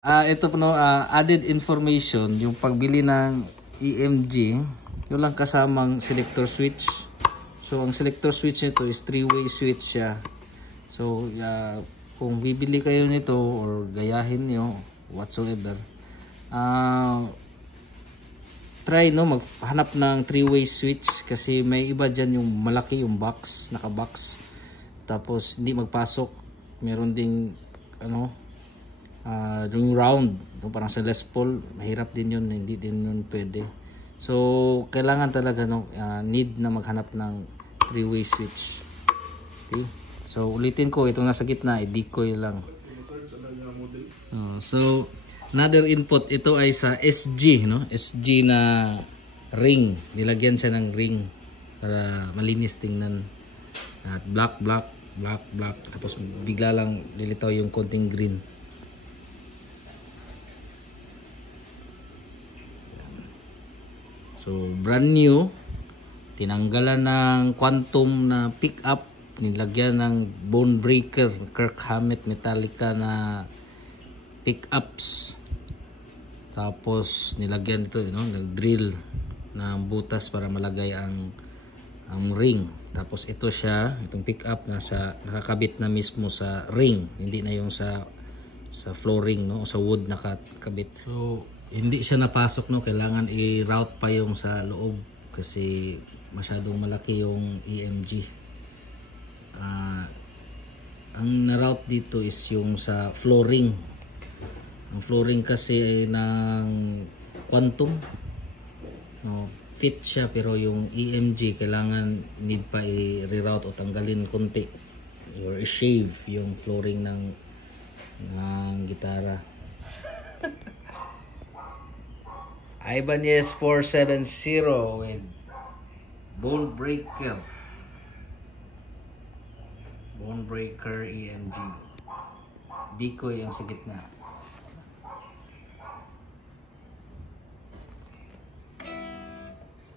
Ito po no, added information, yung pagbili ng EMG, yung lang kasamang selector switch. So ang selector switch nito is 3-way switch siya. So kung bibili kayo nito or gayahin niyo whatsoever, try no maghanap ng 3-way switch kasi may iba diyan yung malaki yung box, naka-box. Tapos hindi magpasok. Meron ding yung round, parang sa Les Paul, mahirap din yun, hindi din yun pwede. So kailangan talaga need na maghanap ng 3-way switch. Okay, so ulitin ko, itong nasa gitna i-decoy lang. So another input, ito ay sa SG, no? SG na ring, nilagyan siya ng ring para malinis tingnan. At black, tapos bigla lang lilitaw yung konting green. So brand new, tinanggalan ng quantum na pickup, nilagyan ng bone breaker, Kirk Hammett Metallica na pickups. Tapos nilagyan ito, nag-drill ng butas para malagay ang ring. Tapos ito siya, itong pickup nakakabit na mismo sa ring, hindi na yung sa flooring, no, o sa wood nakakabit. So hindi siya napasok, no, kailangan i-route pa yung sa loob kasi masyadong malaki yung EMG. Ang na-route dito is yung sa flooring. Ang flooring kasi ay ng quantum, no, fit siya, pero yung EMG kailangan need pa i-reroute o tanggalin konti or i-shave yung flooring ng gitara. Ibanez 470 with bone breaker EMG, decoy ang sa gitna.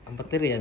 Ang baterya